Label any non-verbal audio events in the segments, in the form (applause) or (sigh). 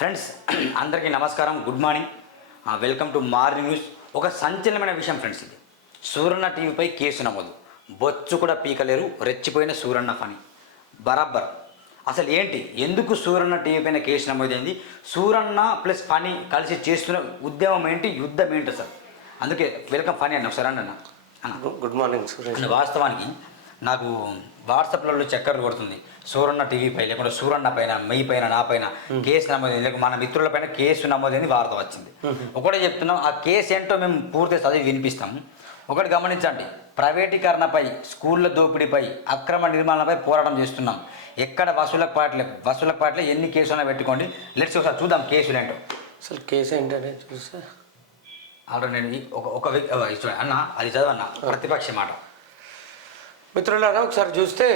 Friends (clears throat) అందరికీ నమస్కారం good morning welcome to morning news ఒక సంచలనమైన విషయం ఫ్రెండ్స్ ఇది. సూరన్న టీవీపై కేసు నమోదు. బొచ్చు కూడా పీకలేరు రెచ్చిపోయిన సూరన్న పని బరాబర్. అసలు ఏంటి? ఎందుకు సూరన్న టీవీ పైన కేసు నమోదైంది? సూరన్న ప్లస్ ఫనీ కలిసి చేస్తున్న ఉద్యమం ఏంటి? యుద్ధం ఏంటి అసలు అందుకే వెల్కమ్ ఫనీ అన్న ఒకసారి అన్న గుడ్ మార్నింగ్ వాస్తవానికి నాకు వాట్సాప్లలో చక్కర్లు కొడుతుంది. సూరన్న టీవీపై లేకుంటే సూరన్న పైన మీ పైన నా పైన కేసు నమోదైంది. లేక మన మిత్రుల పైన కేసు నమోదైంది వార్త వచ్చింది. ఒకటే చెప్తున్నాం ఆ కేసు ఏంటో మేము పూర్తి చదివి వినిపిస్తాం. ఒకటి గమనించండి ప్రైవేటీకరణపై స్కూళ్ళ దోపిడీపై అక్రమ నిర్మాణాలపై పోరాటం చేస్తున్నాం. ఎక్కడ వసూలకు పాటలే వసూలకు పాటలే ఎన్ని కేసులు పెట్టుకోండి. లెట్స్ ఒకసారి చూద్దాం కేసులు ఏంటో. అసలు కేసు ఏంటనే చూసా ఆల్రెడీ ఒక ఒక. అన్న అది చదవన్న ప్రతిపక్ష మాట. మిత్రులారా ఒకసారి చూస్తే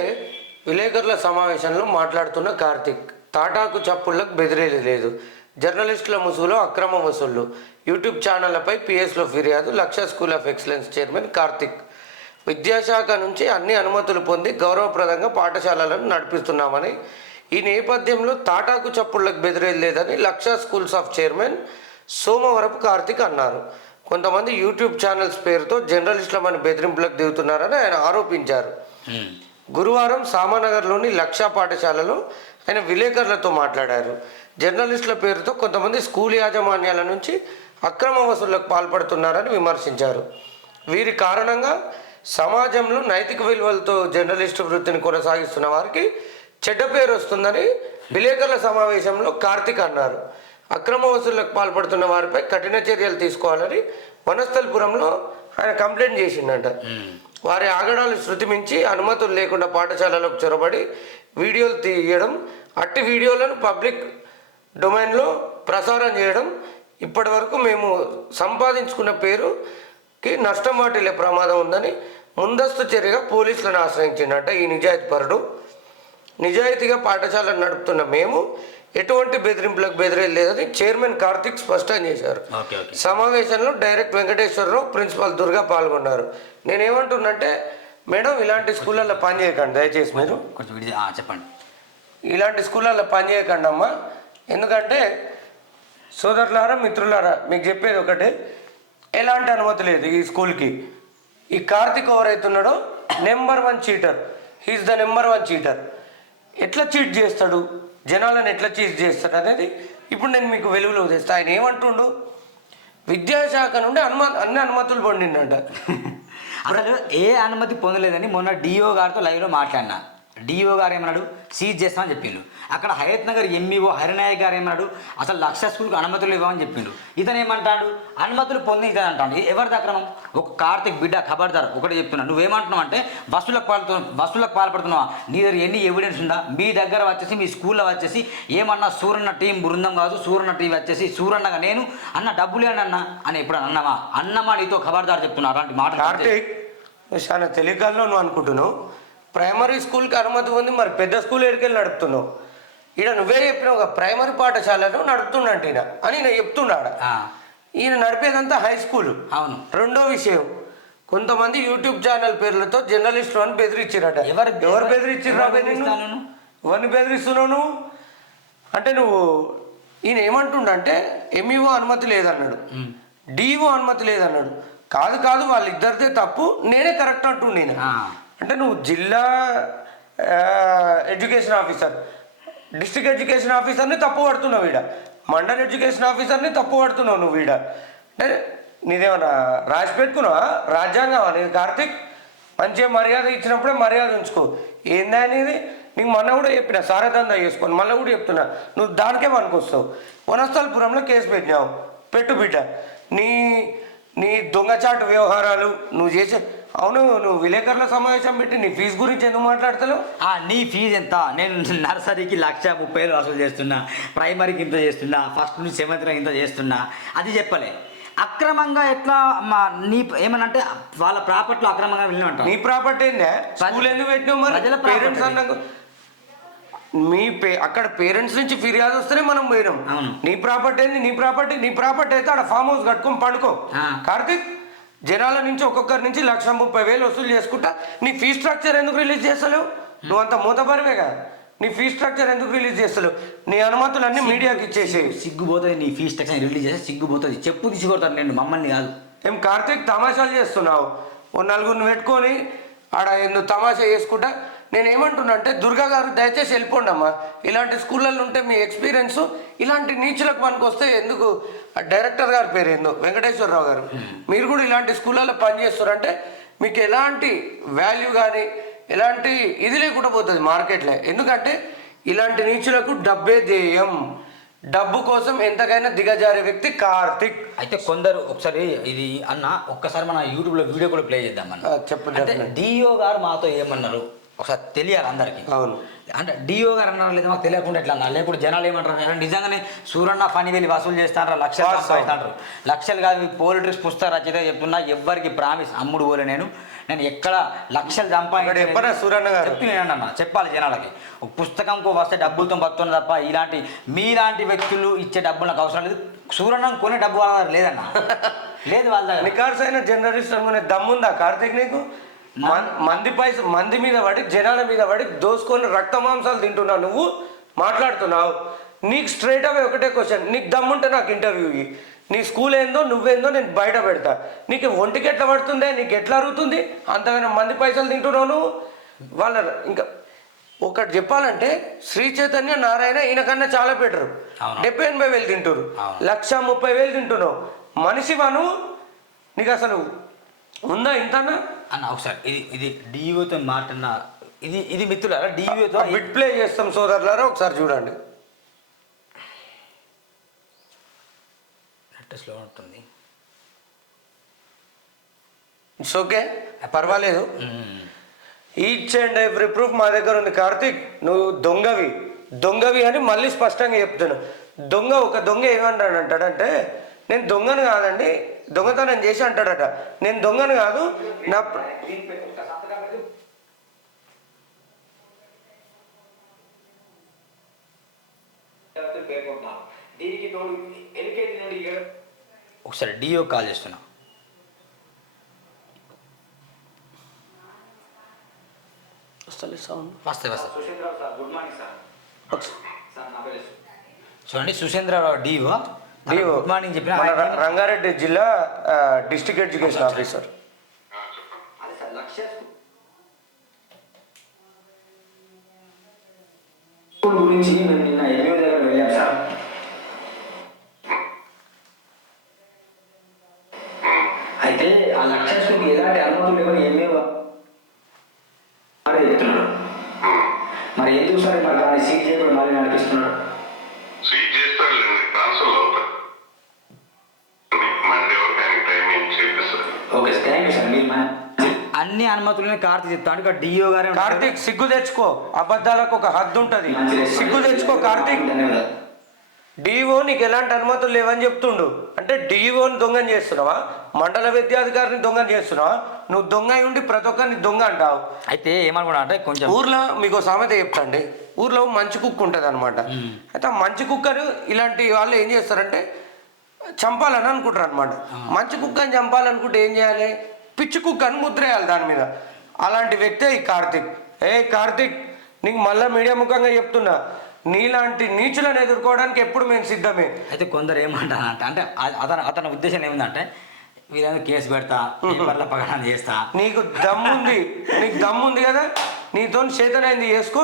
విలేకరుల సమావేశంలో మాట్లాడుతున్న కార్తిక్ తాటాకు చప్పుళ్ళకు బెదిరేది లేదు. జర్నలిస్టుల ముసుగులో అక్రమ వసూళ్ళు. యూట్యూబ్ ఛానళ్ళపై పిఎస్లో ఫిర్యాదు Laksha school of excellence chairman Karthik. విద్యాశాఖ నుంచి అన్ని అనుమతులు పొంది గౌరవప్రదంగా పాఠశాలలను నడిపిస్తున్నామని ఈ నేపథ్యంలో తాటాకు చప్పుళ్ళకు బెదిరేది లేదని Laksha schools of chairman Somavarapu Karthik అన్నారు. కొంతమంది యూట్యూబ్ ఛానల్స్ పేరుతో జర్నలిస్టులమని బెదిరింపులకు దిగుతున్నారని ఆయన ఆరోపించారు. గురువారం సామానగర్లోని లక్షా పాఠశాలలో ఆయన విలేకరులతో మాట్లాడారు. జర్నలిస్టుల పేరుతో కొంతమంది స్కూల్ యాజమాన్యాల నుంచి అక్రమ వసూళ్ళకు పాల్పడుతున్నారని విమర్శించారు. వీరి కారణంగా సమాజంలో నైతిక విలువలతో జర్నలిస్టు వృత్తిని కొనసాగిస్తున్న వారికి చెడ్డ పేరు వస్తుందని విలేకరుల సమావేశంలో కార్తిక్ అన్నారు. అక్రమ వసూళ్ళకు పాల్పడుతున్న వారిపై కఠిన చర్యలు తీసుకోవాలని వనస్థలపురంలో ఆయన కంప్లైంట్ చేసిండట. వారి ఆగడాలు శృతి మించి అనుమతులు లేకుండా పాఠశాలలకు చొరబడి వీడియోలు తీయడం అట్టి వీడియోలను పబ్లిక్ డొమైన్లో ప్రసారం చేయడం ఇప్పటి వరకు మేము సంపాదించుకున్న పేరుకి నష్టం వాటిల్లే ప్రమాదం ఉందని ముందస్తు చర్యగా పోలీసులను ఆశ్రయించిండట ఈ నిజాయితీపరుడు నిజాయితీగా పాఠశాలను నడుపుతున్న మేము ఎటువంటి బెదిరింపులకు బెదిరే లేదని చైర్మన్ కార్తిక్ స్పష్టం చేశారు. Okay okay. సమావేశంలో డైరెక్ట్ వెంకటేశ్వరరావు ప్రిన్సిపాల్ దుర్గా పాల్గొన్నారు. నేనేమంటున్నంటే మేడం ఇలాంటి స్కూళ్ళల్లో పని చేయకండి దయచేసి మీరు. కొంచెం చెప్పండి. ఇలాంటి స్కూళ్ళల్లో పని చేయకండి అమ్మా ఎందుకంటే సోదరులారా మిత్రులారా మీకు చెప్పేది ఒకటే. ఎలాంటి అనుమతి లేదు ఈ స్కూల్కి. ఈ Karthik ఎవరైతున్నాడో number one cheater. He is the number one cheater ఎట్లా చీట్ చేస్తాడు? జనాలను ఎట్లా చీజ్ చేస్తాడు అనేది ఇప్పుడు నేను మీకు వెలుగులో తెస్తా ఆయన ఏమంటుండు? విద్యాశాఖ నుండి అనుమ అన్ని అనుమతులు పొందిండంట. అసలు ఏ అనుమతి పొందలేదని మొన్న డిఓ గారితో లైవ్లో మాట్లాడినా. డిఓ గారు ఏమన్నాడు? సీజ్ చేస్తామని చెప్పిండు. అక్కడ హయత్ నగర్ ఎంఈఓ హరినాయక్ గారు ఏమన్నాడు? అసలు లక్ష స్కూల్కి అనుమతులు ఇవ్వమని చెప్పిండు. ఇతను ఏమంటాడు? అనుమతులు పొంది ఇతను అంటాడు. ఎవరిది అక్రమం? ఒక కార్తిక్ బిడ్డ ఖబర్దార్ ఒకటి చెప్తున్నాడు. నువ్వేమంటున్నావు అంటే బస్సులకు పాల్పడుతు బస్సులకు పాల్పడుతున్నావా? నీ దగ్గర ఎన్ని ఎవిడెన్స్ ఉందా? మీ దగ్గర వచ్చేసి మీ స్కూల్లో వచ్చేసి ఏమన్నా సూరన్న టీం బృందం కాదు సూరన్న టీం వచ్చేసి సూరన్నగా నేను అన్న డబ్బులే అన్న అని ఎప్పుడు అన్నమా అన్నమా నీతో ఖబర్దార్ చెప్తున్నా అలాంటి మాట కార్తీక్ చాలా తెలియకల్లో నువ్వు అనుకుంటున్నావు. ప్రైమరీ స్కూల్కి అనుమతి ఉంది మరి పెద్ద స్కూల్ ఎడికెళ్ళి నడుపుతున్నావు? ఈయన నువ్వే చెప్పినావు ఒక ప్రైమరీ పాఠశాలను నడుపుతున్నట్టు ఈయన అని నేను చెప్తున్నాడు. ఈయన నడిపేదంతా హై స్కూల్. అవును. రెండో విషయం కొంతమంది యూట్యూబ్ ఛానల్ పేర్లతో జర్నలిస్టులు అని బెదిరించారట ఎవరు ఎవరు బెదిరించారు? ఎవరిని బెదిరిస్తున్నావు నువ్వు? అంటే నువ్వు ఈయన ఏమంటుండంటే ఎంఈఓ అనుమతి లేదన్నాడు. డిఓ అనుమతి లేదన్నాడు. కాదు కాదు వాళ్ళిద్దరిదే తప్పు నేనే కరెక్ట్ అంటుండే. అంటే నువ్వు జిల్లా ఎడ్యుకేషన్ ఆఫీసర్. డిస్ట్రిక్ట్ ఎడ్యుకేషన్ ఆఫీసర్ని తప్పు పడుతున్నావు ఈడ. మండల్ ఎడ్యుకేషన్ ఆఫీసర్ని తప్పు పడుతున్నావు నువ్వు ఈడ. అంటే నీదేమన్నా రాసి పెట్టుకున్నావా? రాజ్యాంగం నీది కార్తిక్? మంచిగా మర్యాద ఇచ్చినప్పుడే మర్యాద ఉంచుకో. ఏందా అనేది నీకు మొన్న కూడా చెప్పిన సారదందా చేసుకొని మళ్ళీ కూడా చెప్తున్నా. నువ్వు దానికే పనికొస్తావు. వనస్థలపురంలో కేసు పెట్టినావు. పెట్టు బిడ్డ. నీ నీ దొంగచాటు వ్యవహారాలు నువ్వు చేసే అవును నువ్వు విలేకరుల సమావేశం పెట్టి నీ ఫీజు గురించి ఎందుకు మాట్లాడతావు ఆ, నీ ఫీజు ఎంత? నేను నర్సరీకి లక్ష ముప్పై వేలు వసూలు చేస్తున్నా ప్రైమరీకి ఇంత చేస్తున్నా ఫస్ట్ నుంచి సెవెంత్ ఇంత చేస్తున్నా అది చెప్పలే. అక్రమంగా ఎట్లా మా నీ ఏమనంటే వాళ్ళ ప్రాపర్టీలో అక్రమంగా వెళ్ళినట్టు నీ ప్రాపర్టీ ఏందే? స్కూల్ ఎందుకు పెట్టినావు మరి. పేరెంట్స్ అన్నాక మీ పే అక్కడ పేరెంట్స్ నుంచి ఫిర్యాదు వస్తేనే మనం పోయినాం. నీ ప్రాపర్టీ ఏంది? నీ ప్రాపర్టీ నీ ప్రాపర్టీ అయితే ఆడ ఫామ్ హౌస్ కట్టుకొని పండుకో. కార్తిక్ జనాల నుంచి ఒక్కొక్కరి నుంచి లక్ష ముప్పై వేలు వసూలు చేసుకుంటా. నీ ఫీ స్ట్రక్చర్ ఎందుకు రిలీజ్ చేస్తలేవు? నువ్వు అంత మూతపరివే కదా. నీ ఫీ స్ట్రక్చర్ ఎందుకు రిలీజ్ చేస్తలేవు? నీ అనుమతులు అన్ని మీడియాకి ఇచ్చేసేవి సిగ్గుపోతుంది నీ ఫీజ్ టెక్షన్ రిలీజ్ చేస్తే సిగ్గుపోతుంది. చెప్పు తీసుకొడతాను నేను మమ్మల్ని కాదు. ఏం కార్తీక్ తమాషాలు చేస్తున్నావు? ఓ నలుగురిని పెట్టుకొని ఆడ ఎందుకు తమాషా చేసుకుంటా. నేను ఏమంటున్నా అంటే దుర్గా గారు దయచేసి వెళ్ళిపోండి అమ్మా. ఇలాంటి స్కూళ్ళల్లో ఉంటే మీ ఎక్స్పీరియన్స్ ఇలాంటి నీచులకు మనకు వస్తే ఎందుకు? ఆ డైరెక్టర్ గారి పేరు ఏందో వెంకటేశ్వరరావు గారు. మీరు కూడా ఇలాంటి స్కూళ్ళల్లో పనిచేస్తారంటే మీకు ఎలాంటి వాల్యూ కానీ ఎలాంటి ఇది లేకుండా పోతుంది మార్కెట్లో. ఎందుకంటే ఇలాంటి నీచులకు డబ్బే ధ్యేయం డబ్బు కోసం ఎంతకైనా దిగజారే వ్యక్తి కార్తిక్. అయితే కొందరు ఒకసారి ఇది అన్న ఒక్కసారి మన యూట్యూబ్లో వీడియో కూడా ప్లే చేద్దాం ఆ, మనం చెప్పు అంటే definitely. డిఓ గారు మాతో ఏమన్నారు? ఒకసారి తెలియాలి అందరికి. అవును. అంటే డిఓ గారు అన్నారు లేదా మాకు తెలియకుండా ఎట్లా అన్నారు? లేకపోతే జనాలు ఏమంటారు? "అరే, నిజంగానే సూరన్న పని వెళ్ళి వసూలు చేస్తారా లక్షలు వాస్తవం. సంపాదిస్తాంటారు లక్షలు కాదు మీ పోలిట్రిక్స్ పుస్తక రచయిత చెప్తున్నా ఎవ్వరికి ప్రామిస్ అమ్ముడు పోలే నేను. నేను ఎక్కడ లక్షలు. చెప్పరా సూరన్న గారు? చెప్పి నేను అన్నా చెప్పాలి జనాలకి. ఒక పుస్తకంకు వస్తే డబ్బులతో బతున్న తప్ప ఇలాంటి మీలాంటి వ్యక్తులు ఇచ్చే డబ్బులు నాకు అవసరం లేదు. సూరన్నం కొనే డబ్బు వాళ్ళ లేదన్న. (laughs) లేదు వాళ్ళ దగ్గర. నికార్స్ అయిన జర్నలిస్ట్ అనుకునే దమ్ముందా? కార్తీక్ నీకు? మన్- మంది పైస మంది మీద పడి జనాల మీద పడి దోసుకొని రక్త మాంసాలు తింటున్నావు నువ్వు మాట్లాడుతున్నావు. నీకు స్ట్రైట్ అవే ఒకటే క్వశ్చన్ నీకు దమ్ముంటే నాకు ఇంటర్వ్యూ ఇయ్యి. నీ స్కూల్ ఏందో నువ్వేందో నేను బయట పెడతా. నీకు ఒంటికి ఎట్లా పడుతుందే నీకు ఎట్లా అరుగుతుంది? అంతగానో మంది పైసలు తింటున్నావు నువ్వు. వాళ్ళ ఇంకా ఒకటి చెప్పాలంటే శ్రీ చైతన్య నారాయణ ఈయనకన్నా చాలా బెటరు. డెబ్బై ఎనభై వేలు తింటారు అవును. లక్ష ముప్పై వేలు తింటున్నావు. మనిషి మను నీకు అసలు ఉందా ఇంతనా? అన్న ఒకసారి ఇది ఇది డిఓతో మాట్లాడిన ఇది ఇది మిత్రులారా? డిఓతో బిట్ ప్లే చేస్తాం సోదరులారా? ఒకసారి చూడండి. నెట్ స్లో ఉంటుంది. ఇట్స్ ఓకే పర్వాలేదు. మ్మ్. ఈచ్ అండ్ ఎవ్రీ ప్రూఫ్ మా దగ్గర ఉంది. కార్తీక్ నువ్వు దొంగవి. దొంగవి అని మళ్ళీ స్పష్టంగా చెప్తున్నా. దొంగ ఒక దొంగ ఏమంటాడు అంటాడంటే నేను దొంగను కాదండి దొంగతనం చేసి అంటాడట. నేను దొంగను కాదు నా ఒకసారి డిఓ కాల్ చేస్తున్నా. వస్తలే. వస్తే. చూడండి Sushendrarao DO DO good morning చెప్పిన మన ర- రంగారెడ్డి జిల్లా డిస్ట్రిక్ట్ ఎడ్యుకేషన్ ఆఫీసర్. గురించి అన్ని అనుమతులని కార్తీక్ చెప్తాను ఇక్కడ డిఓ గారే. కార్తీక్ సిగ్గు తెచ్చుకో. అబద్ధాలకు ఒక హద్దు ఉంటది. సిగ్గు తెచ్చుకో కార్తీక్. డిఓ నీకు ఎలాంటి అనుమతులు లేవని చెప్తుండు. అంటే డిఓని దొంగని చేస్తున్నావా? మండల విద్యాధికారిని దొంగని చేస్తున్నావా? నువ్వు దొంగ ఉండి ప్రతి ఒక్కరిని దొంగ అంటావు. అయితే ఏమనుకున్నా అంటే కొంచెం ఊర్లో మీకు సామెత చెప్తాండి. ఊర్లో మంచి కుక్క ఉంటుంది అనమాట అయితే ఆ మంచి కుక్కను ఇలాంటి వాళ్ళు ఏం చేస్తారంటే చంపాలని అనుకుంటారు అనమాట మంచి కుక్కని చంపాలనుకుంటే ఏం చేయాలి? పిచ్చి కుక్కని ముద్రేయాలి దాని మీద. అలాంటి వ్యక్తే ఈ కార్తిక్. ఏ కార్తిక్ నీకు మళ్ళీ మీడియా ముఖంగా చెప్తున్నా నీలాంటి నీచులను ఎదుర్కోవడానికి ఎప్పుడు మేము సిద్ధమే? అయితే కొందరు ఏమంటారంటే అంటే అతను అతని ఉద్దేశం ఏమిందంటే వీళ్ళని కేసు పెడతా పేపర్ల పగడం చేస్తా. నీకు దమ్ముంది నీకు దమ్ముంది కదా? నీతో చేతనైంది చేసుకో.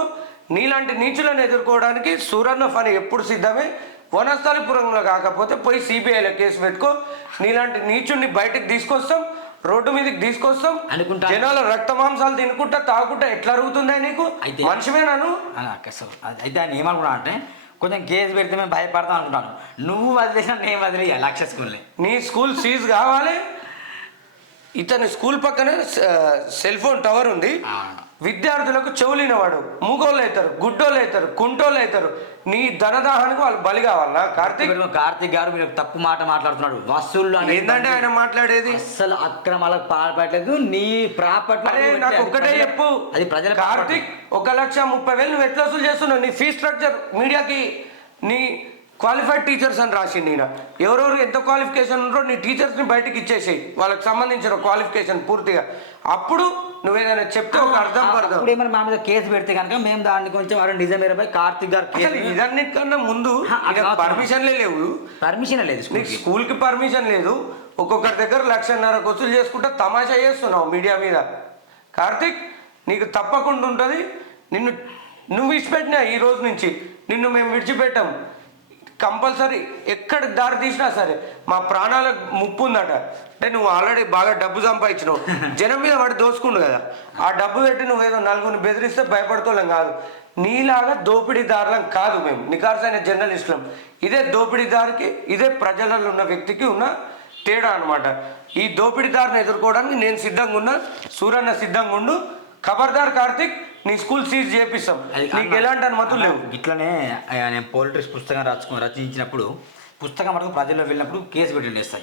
నీలాంటి నీచులను ఎదుర్కోవడానికి సూరన్న ఫని ఎప్పుడు సిద్ధమే? వనస్థలిపురంలో కాకపోతే పోయి సిబిఐలో కేసు పెట్టుకో. నీలాంటి నీచుడిని బయటకు తీసుకొస్తాం. రోడ్డు మీదకి తీసుకొస్తాం. అనుకుంటా. జనాల రక్త మాంసాలు తినుకుంటా తాగుకుంటా ఎట్లా అరుగుతుందా నీకు? అయితే- మనిషివేనాను అని అసలు అయితే ఆయన ఏమనుకున్నా అంటే కొంచెం కేసు పెడితే మేము భయపడతాం అనుకుంటాను. నువ్వు వదిలేసిన నేను వదిలే లక్ష స్కూల్ని. నీ స్కూల్ సీజ్ కావాలి. ఇతని స్కూల్ పక్కన సెల్ ఫోన్ టవర్ ఉంది. విద్యార్థులకు చెవులినవాడు మూగోళ్ళు అవుతారు గుడ్డోళ్ళు అవుతారు కుంటోళ్ళు అవుతారు నీ ధనదాహానికి వాళ్ళు బలి కావాలనా కార్తీక్? కార్తీక్ గారు మీరు తప్పు మాట మాట్లాడుతున్నాడు. వసూళ్ళు ఏంటంటే ఆయన మాట్లాడేది? అస్సలు అక్రమాలకు పాల్పడలేదు. నీ ప్రాపర్టీ నాకు ఒక్కటే చెప్పు. అది ప్రజల కార్తీక్ ఒక లక్ష ముప్పై వేలు నువ్వు ఎట్లా వసూలు చేస్తున్నావు? నీ ఫీ స్ట్రక్చర్ మీడియాకి నీ క్వాలిఫైడ్ టీచర్స్ అని రాసింది ఈయన. ఎవరెవరు ఎంత క్వాలిఫికేషన్ ఉన్నారో నీ టీచర్స్ని బయటకు ఇచ్చేసేయి. వాళ్ళకి సంబంధించిన క్వాలిఫికేషన్ పూర్తిగా. అప్పుడు నువ్వేదైనా చెప్తే ఒక అర్థం పడదాం. ఇప్పుడు ఏమైనా మా మీద కేసు పెడితే కనుక మేము దాన్ని కొంచెం వాడు నిజమేరపై కార్తిక్ గారు ఇదన్నిటికన్నా ముందు. పర్మిషన్లే లేవు. పర్మిషన్ లేదు నీకు స్కూల్కి పర్మిషన్ లేదు. ఒక్కొక్కరి దగ్గర లక్షన్నర వసూలు చేసుకుంటే తమాషా చేస్తున్నావు మీడియా మీద. కార్తిక్ నీకు తప్పకుండా ఉంటుంది. నిన్ను నువ్వు విడిచిపెట్టినా ఈ రోజు నుంచి. నిన్ను మేము విడిచిపెట్టాం. కంపల్సరీ ఎక్కడ దారి తీసినా సరే మా ప్రాణాలకు ముప్పు ఉందట. అంటే నువ్వు ఆల్రెడీ బాగా డబ్బు సంపాదించినావు. జనం మీద వాడు దోసుకుండు కదా. ఆ డబ్బు పెట్టి నువ్వేదో నలుగురిని బెదిరిస్తే భయపడతాం కాదు. నీలాగా దోపిడీదారులం కాదు మేము. నికార్సైన జర్నలిస్టులం. ఇదే దోపిడీదారికి ఇదే ప్రజలలో ఉన్న వ్యక్తికి ఉన్న తేడా అన్నమాట. ఈ దోపిడీదారుని ఎదుర్కోవడానికి నేను సిద్ధంగా ఉన్నా సూరన్న సిద్ధంగా ఉండు ఖబర్దార్ కార్తిక్ నీ స్కూల్ సీజ్ చేపిస్తాం. నీకు ఎలాంటి అనుమతులు లేవు. ఇట్లనే నేను పోలిటిక్స్ పుస్తకం రచు రచించినప్పుడు పుస్తకం మటుకు ప్రజల్లో వెళ్ళినప్పుడు కేసు పెట్టండి ఎస్ఐ.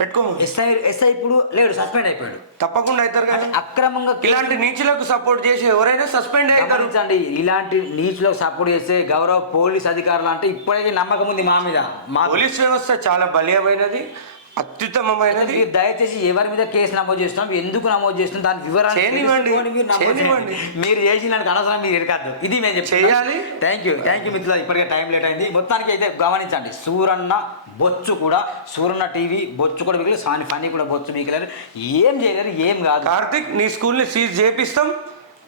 పెట్టుకో. ఎస్ఐ ఎస్ఐ ఇప్పుడు లేడు సస్పెండ్ అయిపోయాడు. తప్పకుండా అవుతారు కదా. అక్రమంగా ఇలాంటి నీచులకు సపోర్ట్ చేసి ఎవరైనా సస్పెండ్ అవుతారు. గమనించండి ఇలాంటి నీచులకు సపోర్ట్ చేసే గౌరవ పోలీస్ అధికారులు అంటే ఇప్పటికీ నమ్మకం ఉంది మా మీద. మా పోలీస్ వ్యవస్థ చాలా బలీయమైనది. అత్యుత్తమమైనది. దయచేసి ఎవరి మీద కేసు నమోదు చేస్తున్నాం? ఎందుకు నమోదు చేస్తున్నాం? దాని వివరాలు చేయనివ్వండి. మీరు చేసిన అనవసరం మీరు ఎరకాదు ఇది మేము చేయాలి. థ్యాంక్ యూ థ్యాంక్ యూ మిత్రులు ఇప్పటికే టైం లేట్ అయింది. మొత్తానికి అయితే గమనించండి. సూరన్న బొచ్చు కూడా సూరన్న టీవీ బొచ్చు కూడా మిగిలి సాని ఫనీ కూడా బొచ్చు మిగిలారు ఏం చేయలేరు ఏం కాదు. కార్తిక్ నీ స్కూల్ని సీజ్ చేపిస్తాం.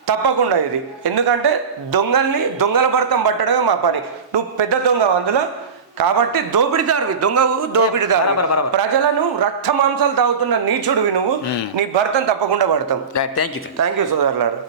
తప్పకుండా ఇది. ఎందుకంటే దొంగల్ని దొంగల భర్తం పట్టడమే మా పని. నువ్వు పెద్ద దొంగ అందులో. కాబట్టి దోపిడిదారువి దొంగవు దోపిడిదారు. ప్రజలను రక్త మాంసాలు తాగుతున్న నీచుడివి నువ్వు నీ భర్తను తప్పకుండా పడతాం థ్యాంక్ యూ థ్యాంక్ యూ సోదరులారు.